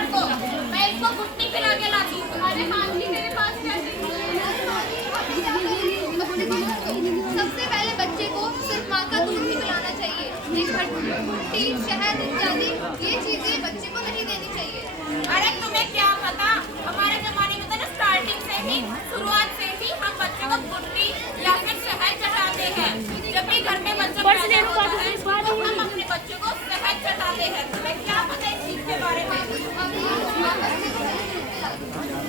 घर को, मैं इसको गुट्टी पिला के लाती हूँ। अरे हाँ जी, मेरे पास पैसे नहीं है। सबसे पहले बच्चे को सिर्फ माँ का दूध ही पिलाना चाहिए। ये गुट्टी, शहद इत्यादि ये चीजें बच्चे को नहीं देनी चाहिए। अरे तुम्हें क्या पता, हमारे जमाने में तो ना स्टार्टिंग से ही, शुरुआत से ही हम बच्चे को गुट्टी या फिर शहद चटाते हैं। जब भी घर में बच्चा पैदा होता है तो हम अपने बच्चों को शहद चटाते हैं। तुम्हें क्या पता इस चीज के बारे में?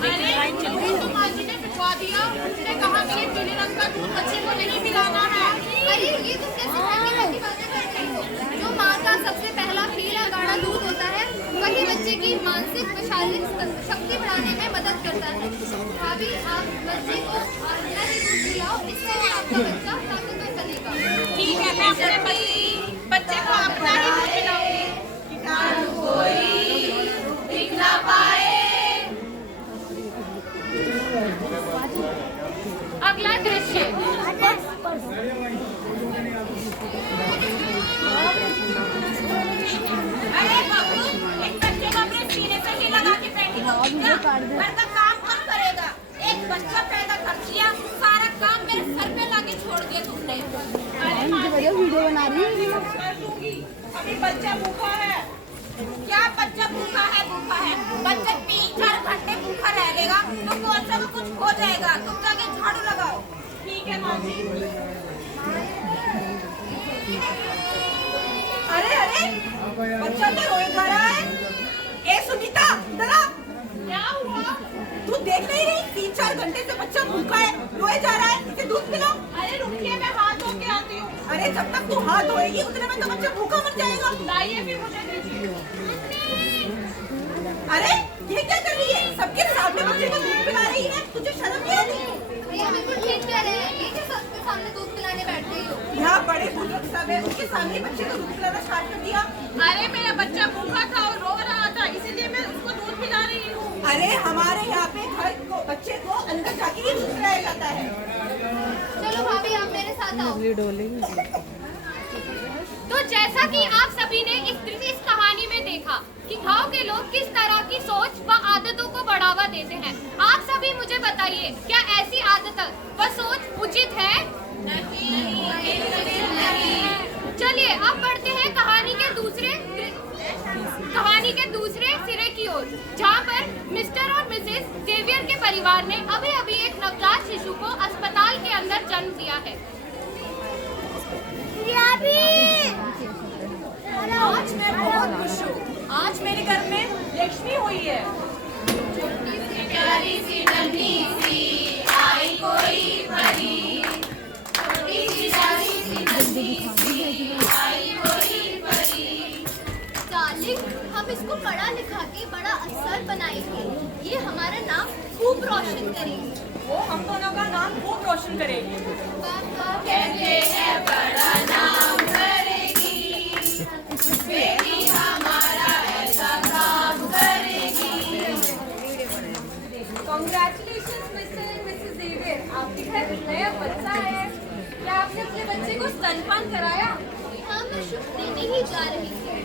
अरे तो माँ जी ने पिटवा दिया, उसने कहा कि ये पीले रंग का दूध बच्चे को नहीं पिलाना है। अरे ये तुम कैसे बातें कर रही हो? जो माँ का सबसे पहला पीला गाढ़ा दूध होता है वही बच्चे की मानसिक व शारीरिक शक्ति बढ़ाने में मदद करता है। भाभी आप बच्चे को अपना ही दूध पिलाओ, इससे आपका बच्चा ताकतवर बनेगा। ठीक है, मैं अपने बच्चे को अपना ही दूध पिलाऊंगी। कीटाणु कोई दिख ना पाए। अगला दृश्य। अरे बाबू, एक बच्चे को अपने सीने से ही लगा के बैठी हो क्या? घर का काम कौन करेगा? एक बच्चा पैदा कर दिया, सारा काम मेरे सर पे लाके छोड़ दिया तुमने। अरे माँ जी, वीडियो बना रही है, कर दूंगी। अभी बच्चा भूखा है। क्या बच्चा भूखा है? भूखा है बच्चा 3-4 घंटे भूखा रहेगा तो कौन सा कुछ हो जाएगा। तुम जाके झाड़ू लगाओ। ठीक है माँ जी। अरे अरे, बच्चा तो रोए जा रहा है। ए सुनीता, जरा क्या हुआ? तू देख नहीं रही? 3-4 घंटे से बच्चा भूखा है, रोए जा रहा है। इसे दूध पिलाओ। अरे रुकिए, मैं हाथ धो के आती हूँ। अरे जब तक तू हाथ धोएगी उतने में तो बच्चा भूखा मर जाएगा। लाइए भी मुझे दीजिए। अरे ये क्या कर रही है? सबके सामने बच्चे को दूध पिला रही है, तुझे शर्म नहीं आती? भैया बिल्कुल ठीक कह रहे हैं, ये क्या सबके सामने दूध पिलाने बैठ गई हो? यहाँ बड़े बुजुर्ग सब है, उनके सामने बच्चे को दूध पिलाना स्टार्ट कर दिया। अरे मेरा बच्चा भूखा था और रो रहा था, इसीलिए मैं उसको दूध पिला रही हूँ। अरे हमारे यहाँ पे हर बच्चे को अंदर जाके ही दूध पिलाया जाता है। चलो भाभी आप मेरे साथ आओ। तो जैसा कि आप सभी ने इस कहानी में देखा कि गांव के लोग किस तरह की सोच व आदतों को बढ़ावा देते हैं, आप सभी मुझे बताइए, क्या ऐसी आदत व सोच उचित है? नहीं। चलिए अब बढ़ते हैं कहानी के दूसरे सिरे की ओर, जहाँ पर मिस्टर और मिसेस जेवियर के परिवार ने अभी अभी एक नवजात शिशु को अस्पताल के अंदर जन्म दिया है। आज मैं बहुत खुश हूँ। आज मेरे घर में लक्ष्मी हुई है। प्यारी सी नन्ही सी आई कोई परी, छोटी सी प्यारी सी नन्ही सी आई कोई परी। डार्लिंग, हम इसको पढ़ा लिखा के बड़ा अफसर बनाएंगे, ये हमारा नाम खूब रोशन करेंगे। वो हम दोनों का नाम खूब रोशन करेगी। कहते हैं बड़ा नाम करेगी, बेटी हमारा ऐसा काम करेगी। Congratulations, Mr. and Mrs. Xavier, आपके घर नया बच्चा है। क्या आपने अपने बच्चे को स्तनपान कराया? हाँ, मैं शुभ देने ही जा रही थी।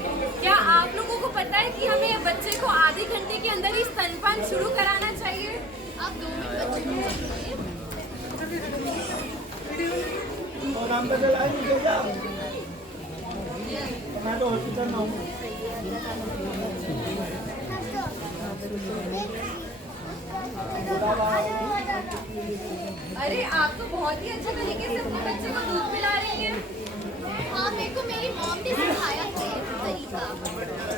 क्या आप लोगों को पता है कि हमें बच्चे को आधे घंटे के अंदर ही स्तनपान शुरू कराना चाहिए? आप 2 मिनट बच्चे को चाहिए। मैं तो हॉस्पिटल में हूँ। अरे आप तो बहुत ही अच्छे तरीके से अपने बच्चे को दूध पिला रही हैं। हाँ, मेरे को मेरी मॉम ने सिखाया है ये तरीका।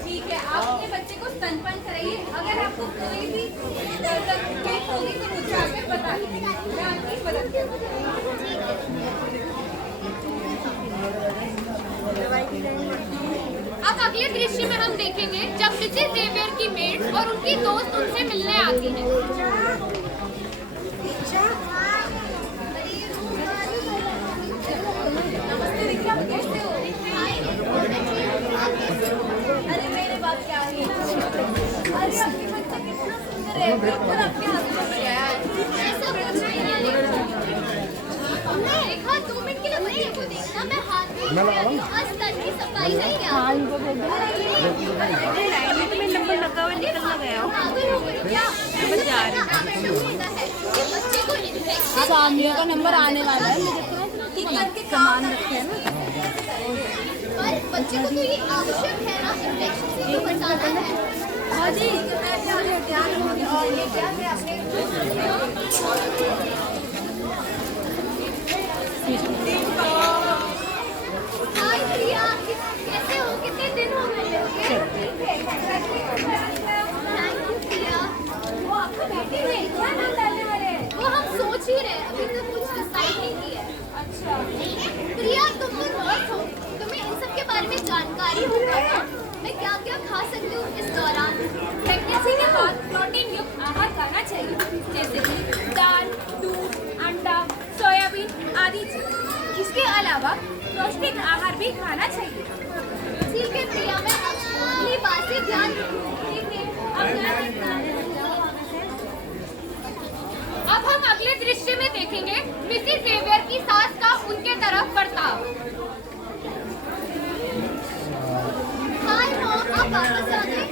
ठीक है, आप अपने बच्चे को स्तनपान कराइए। अगर आपको कोई भी तकलीफ होगी तो मुझे आके बताइए, मैं आपकी मदद करूँगी। अब अगले दृश्य में हम देखेंगे जब मिसेस जेवियर की मेड और उनकी दोस्त उनसे मिलने आती है। नमस्ते दीक्षा, कैसे हो? अरे मेरे बात क्या है? अरे आपकी बच्चा कितना सुंदर है, देखकर आपके हाथ में गया है। ऐसा कुछ नहीं है। देखा, 2 मिनट के लिए बच्चे को देखना, मैं हाथ में आज तक की सफाई नहीं है। नंबर लगा हुआ अरे पागल हो गए क्या? आवश्यक होता है कि बच्चे को इन्फेक्शन सामने का नंबर आने वाला है, ठीक करके सामान रखे हैं ना। पर बच्चे को तो ये आवश्यक है ना, इन्फेक्शन से तो बचाना है। हाँ जी, और ये क्या है आपने? हाय प्रिया, कैसे हो? कितने दिन हो गए? थैंक यू प्रिया। वो आपको बेटी हुई क्या नाम डालने वाले हैं? वो हम सोच ही रहे हैं, अभी तो कुछ डिसाइड नहीं किया है। अच्छा, प्रिया तुम तो नर्स हो, तुम्हें इन सब के बारे में जानकारी होगा ना? मैं क्या क्या खा सकती हूँ इस दौरान? प्रेगनेंसी के बाद प्रोटीन युक्त आहार खाना चाहिए, जैसे कि दाल, दूध, अंडा, सोयाबीन आदि चीज। इसके अलावा पौष्टिक आहार भी खाना चाहिए। ठीक है प्रिया, मैं अपनी बात से ध्यान रखूंगी। ठीक है, अब ध्यान रखना। अब हम अगले दृश्य में देखेंगे मिसेस जेवियर की सास का उनके तरफ बर्ताव। हाय मॉम, आप वापस आ गए?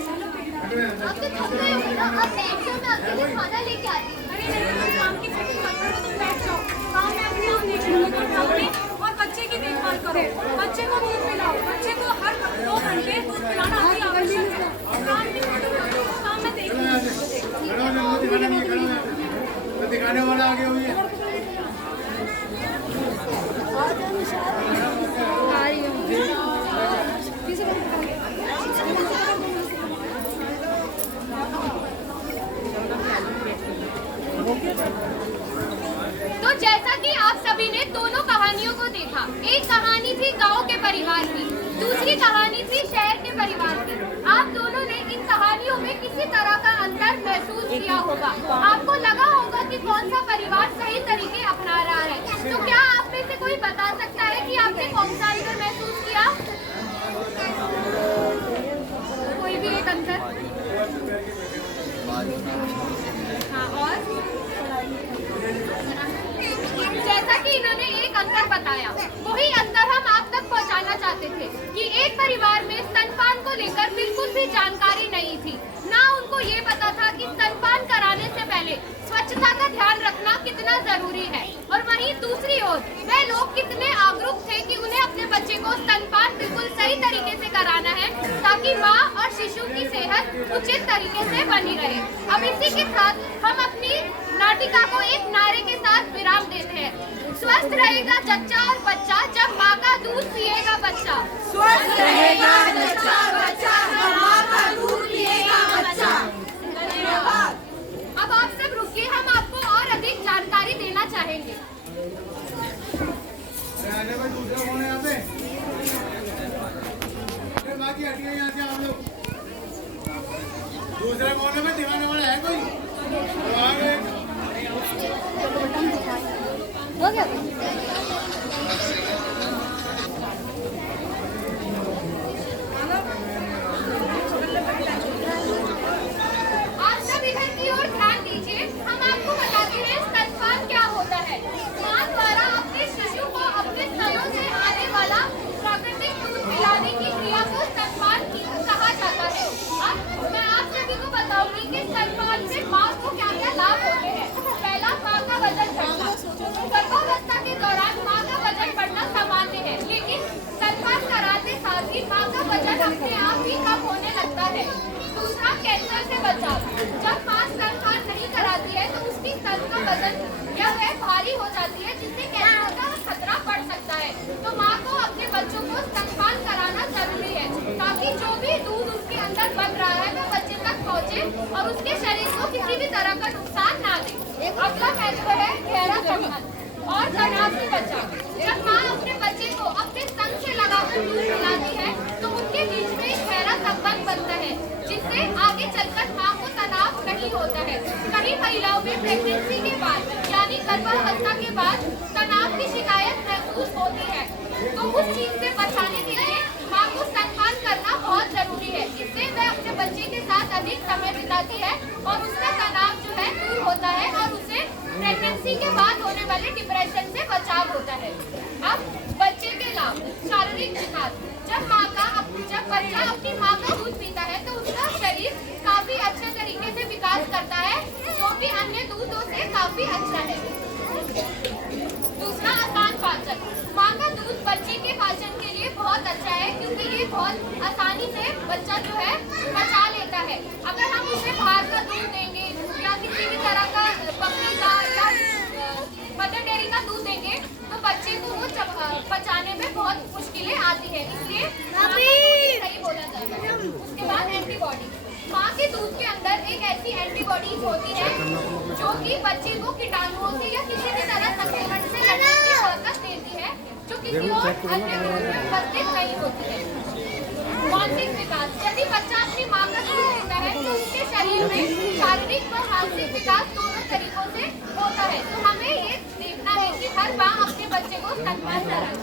आप तो थक गए हो ना, आप बैठ जाओ, मैं आपके लिए खाना लेके आती हूँ। अरे नहीं, काम की छुट्टी मत करो, तुम बैठ जाओ। काम में अपने आप देख लो, तुम अपने और बच्चे की देखभाल करो। बच्चे को दूध पिलाओ, बच्चे को हर 2 घंटे दूध पिलाना अति आवश्यक है। काम की छुट्टी मत करो, काम में देख लो। दिखाने वाला आगे हुई है। तो जैसा कि आप सभी ने दोनों कहानियों को देखा, एक कहानी थी गांव के परिवार की, दूसरी कहानी थी शहर के परिवार की। आप दोनों ने इन कहानियों में किसी तरह का अंतर महसूस किया होगा। आपको लगा होगा कि कौन सा परिवार सही तरीके अपना रहा है। तो क्या आप में से कोई बता सकता है कि आपने कौन सा अंतर महसूस किया? कोई भी एक अंतर? हाँ, और जैसा कि इन्होंने एक अंतर बताया, वही अंतर हम आप तक पहुंचाना चाहते थे कि एक परिवार में स्तनपान को लेकर बिल्कुल भी जानकारी नहीं थी। ना उनको ये पता था कि स्तनपान कराने से पहले स्वच्छता का ध्यान रखना कितना जरूरी है, और वहीं दूसरी ओर वह लोग कितने आगरूक थे कि उन्हें अपने बच्चे को स्तनपान बिल्कुल सही तरीके से कराना है, ताकि माँ और शिशु की सेहत उचित तरीके से बनी रहे। अब इसी के साथ हम अपनी नाटिका को एक नारे के साथ विराम देते हैं। स्वस्थ रहेगा जच्चा और बच्चा जब माँ का दूध पिएगा बच्चा। स्वस्थ रहेगा जच्चा बच्चा जब माँ का दूध पिएगा बच्चा। धन्यवाद। अब आप सब रुकिए, हम आपको और अधिक जानकारी देना चाहेंगे। दूसरा कौन है यहाँ पे? बाकी हटिए यहाँ से आप लोग। दूसरा कौन में दिखाने वाला है कोई? हो गया? आप सब इधर की ओर ध्यान दीजिए। हम आपको बताते हैं स्तनपान क्या होता है। माँ द्वारा अपने शिशु को अपने स्तनों से आने वाला प्राकृतिक दूध पिलाने की क्रिया को स्तनपान कहा जाता है। अब मैं आप सभी को बताऊंगी कि स्तनपान से माँ को क्या क्या लाभ होते हैं। पहला, माँ का वजन बढ़ना। गर्भावस्था के दौरान माँ का वजन बढ़ना सामान्य है, लेकिन स्तनपान कराते साथ ही माँ का वजन अपने आप ही कम होने लगता है। दूसरा, कैंसर से बचाव। जब माँ स्तनपान नहीं कराती है तो उसकी स्तन का वजन या वह भारी हो जाती है, जिससे कैंसर का खतरा बढ़ सकता है। तो माँ को अपने बच्चों को स्तनपान कराना जरूरी है, ताकि जो भी दूध उसके अंदर बन रहा है वह बच्चे तक पहुँचे और उसके शरीर को किसी भी तरह का नुकसान ना दे। अगला महत्व है गहरा संबंध और तनाव से बचाव। जब माँ अपने बच्चे को अपने स्तन से लगाकर दूध पिलाती है तो उनके बीच में एक गहरा संबंध बनता है, जिससे आगे चलकर माँ को तनाव नहीं होता है। कई महिलाओं में प्रेगनेंसी के बाद यानी गर्भावस्था के बाद तनाव की शिकायत महसूस होती है, तो उस चीज से बचाने के लिए माँ को स्तनपान करना बहुत जरूरी है। इससे वह अपने बच्चे के साथ अधिक समय बिताती है और उसका तनाव जो है दूर होता है और उसे प्रेगनेंसी के बाद होने वाले डिप्रेशन से बचाव होता है। अब बच्चे के लाभ, शारीरिक विकास। जब बच्चा अपनी माँ का दूध पीता है तो उसका शरीर काफी बचाए, क्योंकि ये बहुत आसानी से बच्चा जो है पचा लेता है। अगर हम उसे बाहर का दूध देंगे या किसी भी तरह का बकरी का या मदर डेयरी का दूध देंगे तो बच्चे को वो पचाने में बहुत मुश्किलें आती है, इसलिए माँ का दूध ही सही बोला जाता है। उसके बाद एंटीबॉडी, माँ के दूध के अंदर एक ऐसी एंटीबॉडीज होती है जो कि बच्चे को कीटाणुओं से या किसी भी तरह संक्रमण से लड़ने की ताकत देती है, जो किसी और अन्य दूध में उपस्थित नहीं होती है। मानसिक विकास, यदि बच्चा अपनी माँ का दूध लेता है तो उसके शरीर में शारीरिक व मानसिक विकास दोनों तरीकों से होता है। तो हमें ये देखना है कि हर माँ अपने बच्चे को स्तनपान कराए।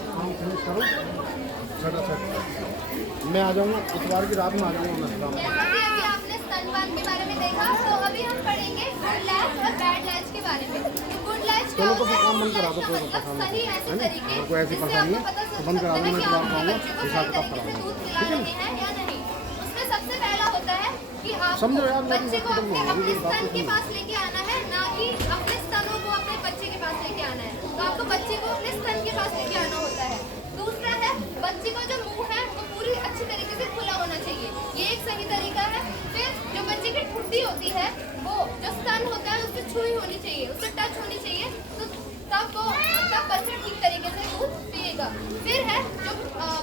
मैं आ जाऊँगा, इतवार की रात में आ जाऊँगा। जैसा कि अभी आपने स्तनपान के बारे में देखा, तो अभी हम पढ़ेंगे गुड लैच और बैड लैच के बारे में। गुड लैच क्या होता है? काम बंद करा दो, कोई मतलब सही ऐसे तरीके कोई ऐसी जिससे परेशानी आपको है पता तो बंद करा दो, चल मैं सकता इतवार है को कि आऊँगा, आप अपने बच्चे को सही तरीके से दूध खिला रहे हैं या नहीं। उसमें सबसे पहला होता है कि आप समझो यार, मैं बच्चे को खत्म अपने होगी, स्तन के पास लेके आना है, ना कि अपने स्तनों को अपने बच्चे के पास लेके आना है। तो आपको बच्चे को अपने स्तन के पास लेके आना होता है। दूसरा है, बच्चे का जो मुंह है वो पूरी अच्छी तरीके से खुला होना चाहिए, ये एक सही तरीका है। फिर जो बच्चे की ठुड्डी होती है, वो जो स्तन होता है उससे छुई होनी चाहिए, उससे टच होनी चाहिए, तो तब बच्चा ठीक तरीके से दूध पिएगा। फिर है जो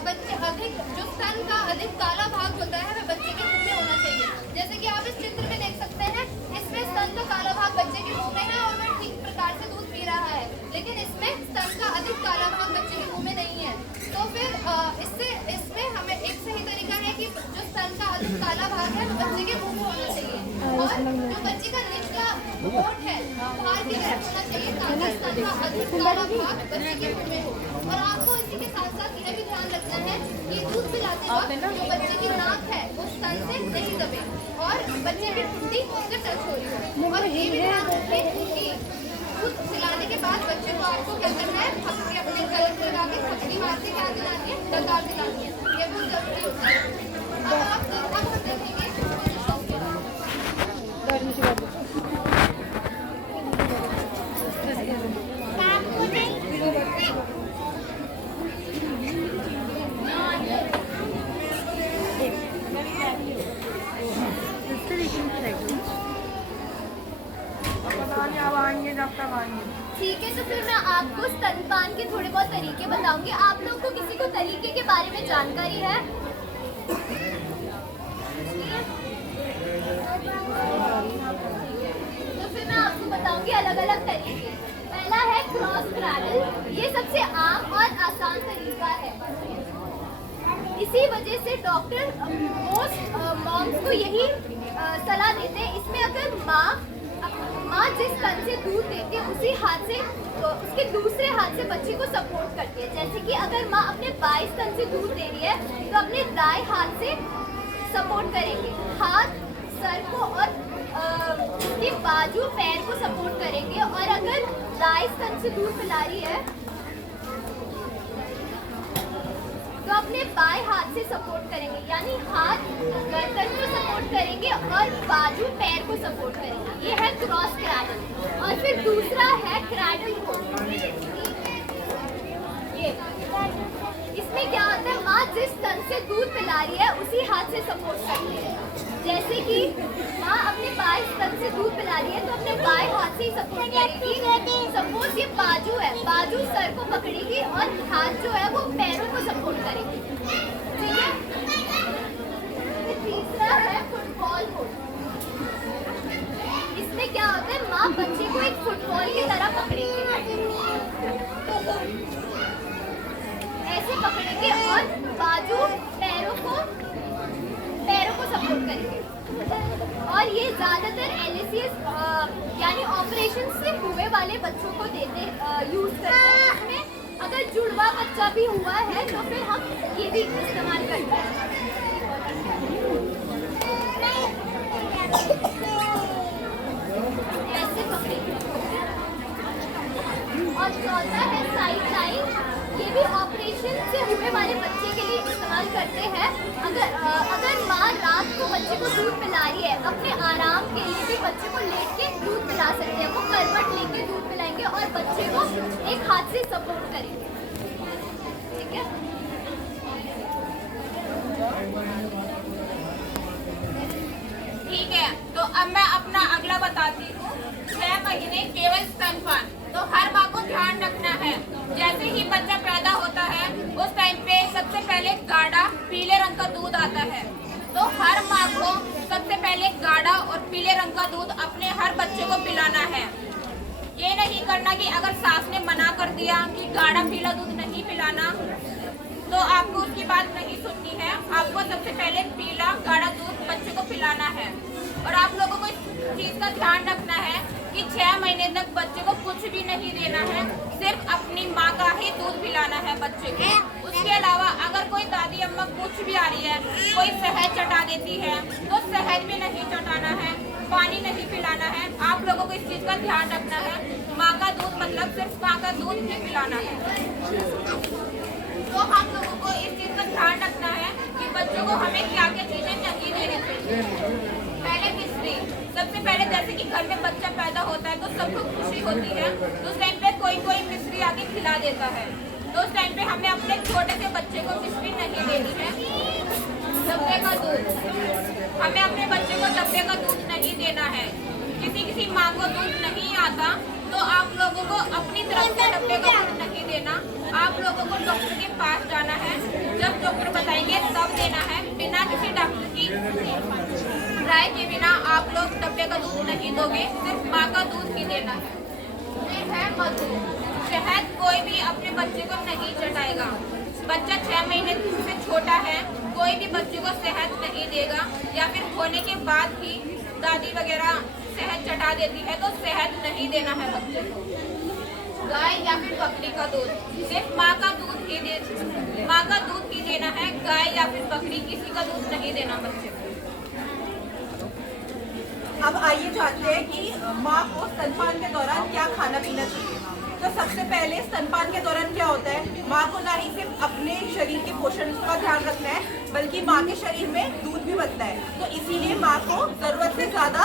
बच्चे जो स्तन का अधिक काला भाग होता है वह बच्चे के मुंह में होना चाहिए। जैसे कि आप इस चित्र में देख सकते हैं, इसमें स्तन का काला भाग बच्चे के मुंह में है और वह ठीक प्रकार से दूध पी रहा है, लेकिन इसमें स्तन का अधिक काला भाग बच्चे के मुंह में नहीं है। तो फिर इसमें हमें एक सही तरीका है कि जो स्तन का अधिक काला भाग है वो बच्चे के मुंह में होना चाहिए, और जो बच्चे का निचला होंठ है बाहर की तरफ होना चाहिए, ताकि स्तन का अधिक काला भाग बच्चे के मुंह में हो। और आपको इसी के साथ साथ यह भी ध्यान रखना है कि दूध पिलाते वक्त जो बच्चे की नाक है वो स्तन से नहीं दबे और बच्चे की ठुड्डी उससे टच हो रही हो। और ये भी ध्यान रखें कि दूध पिलाने के बाद बच्चे को आपको क्या करना है, अपने गले में लगा के थपड़ी मार के क्या दिलानी है, डकार दिलानी है, ये बहुत जरूरी होता है। अब हम देखेंगे ठीक है। तो फिर मैं आपको स्तनपान के थोड़े बहुत तरीके बताऊंगी। आप लोगों को किसी को तरीके के बारे में जानकारी है? तो फिर मैं आपको बताऊंगी अलग अलग तरीके। पहला है क्रॉस क्रैडल, ये सबसे आम और आसान तरीका है। इसी वजह से डॉक्टर मोस्ट मॉम्स को यही सलाह देते हैं। इसमें अगर माँ जिस स्तन से दूध देती है उसी हाथ से उसके दूसरे हाथ से बच्चे को सपोर्ट करती है। जैसे कि अगर माँ अपने बाएं स्तन से दूध दे रही है तो अपने दाएं हाथ से सपोर्ट करेंगे, हाथ सर को और उसके बाजू पैर को सपोर्ट करेंगे। और अगर दाएं स्तन से दूध पिला रही है तो अपने बाएं हाथ से सपोर्ट करेंगे, यानी हाथ गर्दन को सपोर्ट करेंगे और बाजू पैर को सपोर्ट करेंगे। ये है क्रॉस क्रैडल। और फिर दूसरा है क्रैडल होल्ड। ये इसमें क्या होता है, माँ जिस स्तन से दूध पिला रही है उसी हाथ से सपोर्ट करती है। जैसे कि माँ अपने बाएं स्तन से दूध पिला रही है तो अपने बाएं हाथ से ही सपोर्ट करेगी। सपोज ये बाजू है, बाजू सर को पकड़ेगी और हाथ जो है वो पैरों को सपोर्ट करेगी। ठीक है। तीसरा है फुटबॉल होल्ड। इसमें क्या होता है, माँ बच्चे को एक फुटबॉल की तरह पकड़ेगी, ऐसे पकड़ेंगे और बाजू पैरों को सपोर्ट करेंगे। और ये ज्यादातर LACS यानी ऑपरेशन से हुए वाले बच्चों को यूज करते हैं। इसमें अगर जुड़वा बच्चा भी हुआ है तो फिर हम ये भी इस्तेमाल करते हैं। ऐसे पकड़ेंगे। और चौथा है साइड लाइन, ये भी ऑपरेशन से हुए वाले बच्चे के लिए इस्तेमाल करते हैं। अगर माँ रात को बच्चे को दूध पिला रही है, अपने आराम के लिए भी बच्चे को लेट के दूध पिला सकते हैं। वो करवट लेके दूध पिलाएंगे और बच्चे को एक हाथ से सपोर्ट करेंगे। ठीक है। ठीक है, तो अब मैं अपना अगला बताती हूँ। 6 महीने केवल स्तनपान। तो हर माँ को ध्यान रखना है, जैसे ही बच्चा पैदा होता है उस टाइम पे सबसे पहले गाढ़ा पीले रंग का दूध आता है। तो हर माँ को सबसे पहले गाढ़ा और पीले रंग का दूध अपने हर बच्चे को पिलाना है। ये नहीं करना कि अगर सास ने मना कर दिया कि गाढ़ा पीला दूध नहीं पिलाना, तो आपको उसकी बात नहीं सुननी है। आपको सबसे पहले पीला गाढ़ा दूध बच्चे को पिलाना है। और आप लोगों को इस चीज का ध्यान रखना है कि 6 महीने तक बच्चे को कुछ भी नहीं देना है, सिर्फ अपनी माँ का ही दूध पिलाना है बच्चे को। उसके अलावा अगर कोई दादी अम्मा कुछ भी आ रही है, कोई शहद चटा देती है, तो शहद भी नहीं चटाना है, पानी नहीं पिलाना है। आप लोगों को इस चीज का ध्यान रखना है। माँ का दूध मतलब सिर्फ माँ का दूध ही पिलाना है। तो हम लोगों को इस चीज का ध्यान रखना है कि बच्चों को हमें क्या क्या चीजें नहीं देनी चाहिए। पहले मिश्री, सबसे पहले जैसे कि घर में बच्चा पैदा होता है तो सबको खुशी होती है, तो उस टाइम पे कोई मिश्री आके खिला देता है। तो उस टाइम पे हमें अपने छोटे से बच्चे को मिश्री नहीं देनी है। डब्बे का दूध, हमें अपने बच्चे को डब्बे का दूध नहीं देना है। किसी माँ को दूध नहीं आता तो आप लोगों को अपनी तरफ से डब्बे का दूध नहीं देना। आप लोगों को डॉक्टर के पास जाना है, जब डॉक्टर बताएंगे तब देना है। बिना किसी डॉक्टर की राय के बिना आप लोग डब्बे का दूध नहीं दोगे, सिर्फ माँ का दूध ही देना है। फिर है मधु, शहद कोई भी अपने बच्चे को नहीं चटाएगा। बच्चा 6 महीने से छोटा है, कोई भी बच्चे को शहद नहीं देगा, या फिर होने के बाद ही दादी वगैरह शहद चटा देती है तो शहद नहीं देना है बच्चे को। गाय या फिर बकरी का दूध, सिर्फ माँ का दूध ही देना है। गाय या फिर बकरी किसी का दूध नहीं देना बच्चे को। अब आइए जानते हैं कि माँ को स्तनपान के दौरान क्या खाना पीना चाहिए। तो सबसे पहले स्तनपान के दौरान क्या होता है, माँ को ना ही सिर्फ अपने शरीर के पोषण का ध्यान रखना है, बल्कि माँ के शरीर में दूध भी बनता है। तो इसीलिए माँ को जरूरत से ज्यादा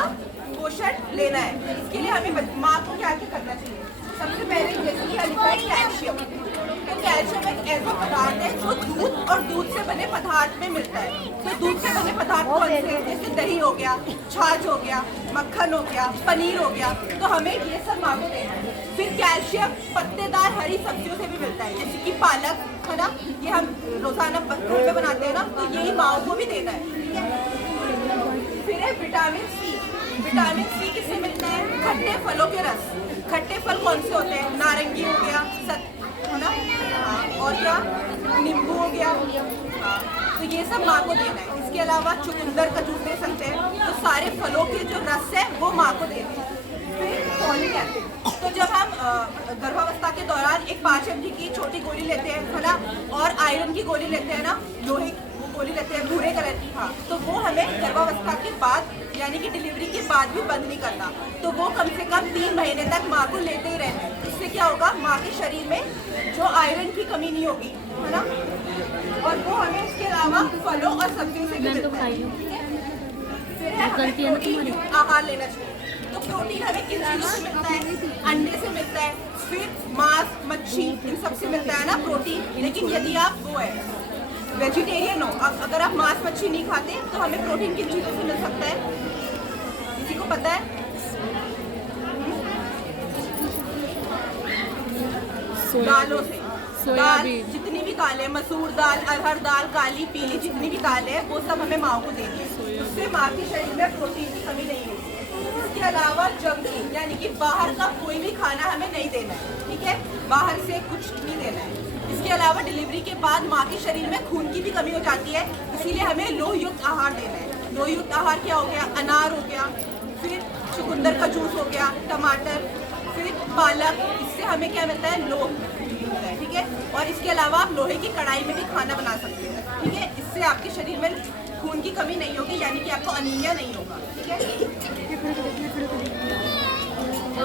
पोषण लेना है। इसके लिए हमें माँ को क्या क्या करना चाहिए। सबसे पहले जैसे कि लिखा है कैल्शियम। तो कैल्शियम एक ऐसा पदार्थ है जो दूध और दूध से बने पदार्थ में मिलता है। तो दूध से बने पदार्थ कौन से हैं? जैसे दही हो गया, छाछ हो गया, मक्खन हो गया, पनीर हो गया। तो हमें ये सब माँ को देना है। फिर कैल्शियम पत्तेदार हरी सब्जियों से भी मिलता है, जैसे कि पालक है ना, ये हम रोजाना घर में बनाते हैं ना, तो यही माँ को भी देना है। ठीक है। फिर है विटामिन सी। विटामिन सी किससे मिलता है? खट्टे फलों के रस। खट्टे फल कौन से होते हैं? नारंगी हो गया, है ना, हाँ, और क्या, नींबू हो गया, हाँ, तो ये सब माँ को देना है। इसके अलावा चुकंदर का जूस दे सकते हैं। तो सारे फलों के जो रस है वो माँ को देना है। फिर फॉलिक एसिड, तो जब हम गर्भावस्था के दौरान एक 5 mg की छोटी गोली लेते हैं, है ना, और आयरन की गोली लेते हैं ना, लोहे वो गोली लेते हैं भूरे कलर की, हाँ, तो वो हमें गर्भावस्था के बाद यानी कि डिलीवरी के बाद भी बंद नहीं करना। तो वो कम से कम 3 महीने तक माँ को लेते ही रहना है। इससे क्या होगा, माँ के शरीर में जो आयरन की कमी नहीं होगी, है ना, और वो हमें इसके अलावा फलों और सब्जियों से भी मिलता है। ठीक है। फिर है हमें प्रोटीन आहार लेना चाहिए। तो प्रोटीन हमें किन चीज़ों से मिलता है? अंडे से मिलता है, फिर मांस, मच्छी, इन सब से मिलता है ना प्रोटीन। लेकिन यदि आप वो है वेजिटेरियन हो, अगर आप मांस मच्छी नहीं खाते, तो हमें प्रोटीन किन चीज़ों से मिल सकता है? किसी को पता है? दालों से। दाल जितनी भी दाल है, मसूर दाल, अरहर दाल, काली पीली जितनी भी दाल है, वो सब हमें माँ को देनी है। उससे माँ के शरीर में प्रोटीन की कमी नहीं होगी। इसके अलावा जंक फूड यानी कि बाहर का कोई भी खाना हमें नहीं देना है। ठीक है, बाहर से कुछ नहीं देना है। इसके अलावा डिलीवरी के बाद माँ के शरीर में खून की भी कमी हो जाती है, इसीलिए हमें लोह युक्त आहार देना है। लोह युक्त आहार क्या हो गया? अनार हो गया, फिर चुकंदर का जूस हो गया, टमाटर, फिर पालक। इससे हमें क्या मिलता है? लोह मिलता है। ठीक है, और इसके अलावा आप लोहे की कढ़ाई में भी खाना बना सकते हैं। ठीक है, इससे आपके शरीर में खून की कमी नहीं होगी, यानी कि आपको अनीमिया नहीं होगा। ठीक है।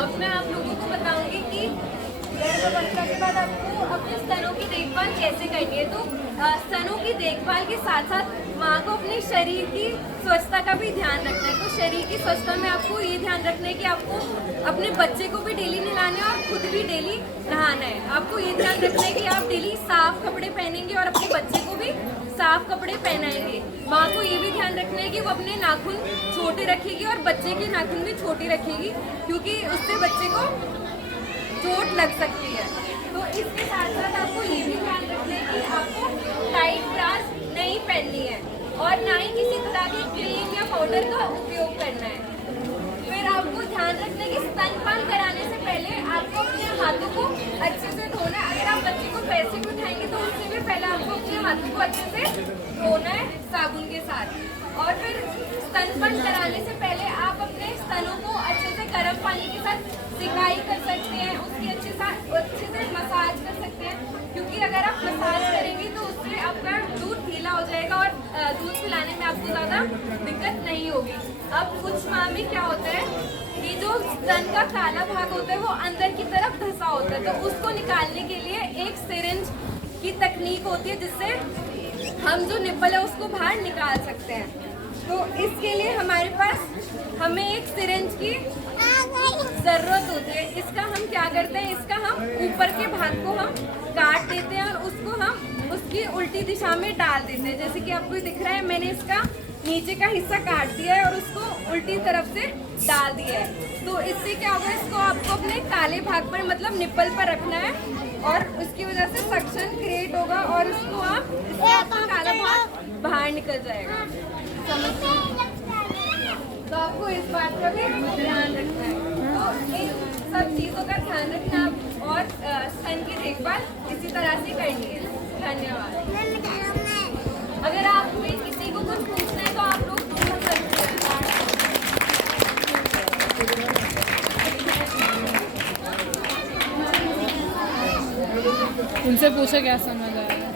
अब मैं आप लोगों को बताऊंगी कि गर्भावस्था के बाद आपको अपने स्तनों की देखभाल कैसे करनी है। तो स्तनों की देखभाल के साथ साथ माँ को अपने शरीर की स्वच्छता का भी ध्यान रखना है। तो शरीर की स्वच्छता में आपको ये ध्यान रखना है कि आपको अपने बच्चे को भी डेली नहलाना है और खुद भी डेली नहाना है। आपको ये ध्यान रखना है कि आप डेली साफ कपड़े पहनेंगे और अपने बच्चे को भी साफ कपड़े पहनाएंगे। माँ को ये भी ध्यान रखना है कि वो अपने नाखून छोटे रखेगी और बच्चे के नाखून भी छोटे रखेगी, क्योंकि उससे बच्चे को चोट लग सकती है। तो इसके साथ साथ आपको ये भी ध्यान रखना है कि आपको टाइट ब्रास नहीं पहननी है और ना ही किसी तरह की क्रीम या पाउडर का उपयोग करना है। फिर आपको ध्यान रखना है कि स्तनपान कराने से पहले आपको अपने हाथों को अच्छे से धोना है। अगर आप बच्चे को पैसे भी उठाएंगे तो उससे भी पहले आपको अपने हाथों को अच्छे से धोना है साबुन के साथ। और फिर स्तनपान कराने से पहले आप अपने स्तनों को अच्छे से गर्म पानी के साथ सिकाई कर सकते हैं, उसकी अच्छे से मसाज कर सकते हैं, क्योंकि अगर आप मसाज करेंगे तो उससे आपका दूध ढीला हो जाएगा और दूध पिलाने में आपको ज़्यादा दिक्कत नहीं होगी। अब कुछ माँ में क्या होता है कि जो स्तन का काला भाग होता है वो अंदर की तरफ धंसा होता है, तो उसको निकालने के लिए एक सिरिंज की तकनीक होती है जिससे हम जो निप्पल है उसको बाहर निकाल सकते हैं। तो इसके लिए हमारे पास हमें एक सिरिंज की ज़रूरत होती है। इसका हम क्या करते हैं, इसका हम ऊपर के भाग को हम काट देते हैं और उसको हम उसकी उल्टी दिशा में डाल देते हैं। जैसे कि आपको दिख रहा है, मैंने इसका नीचे का हिस्सा काट दिया है और उसको उल्टी तरफ से डाल दिया है। तो इससे क्या होगा, इसको आपको अपने काले भाग पर मतलब निप्पल पर रखना है और उसकी वजह से सक्शन क्रिएट होगा और उसको इससे आपका काला भाग बाहर निकल जाएगा। तो आपको इस बात का भी ध्यान रखना है। तो इन सब चीज़ों का ध्यान रखना और स्तन की देखभाल इसी तरह से करनी है। धन्यवाद। अगर आप में किसी को कुछ पूछना है तो आप लोग पूछ सकते हैं। उनसे पूछे क्या समझ आया।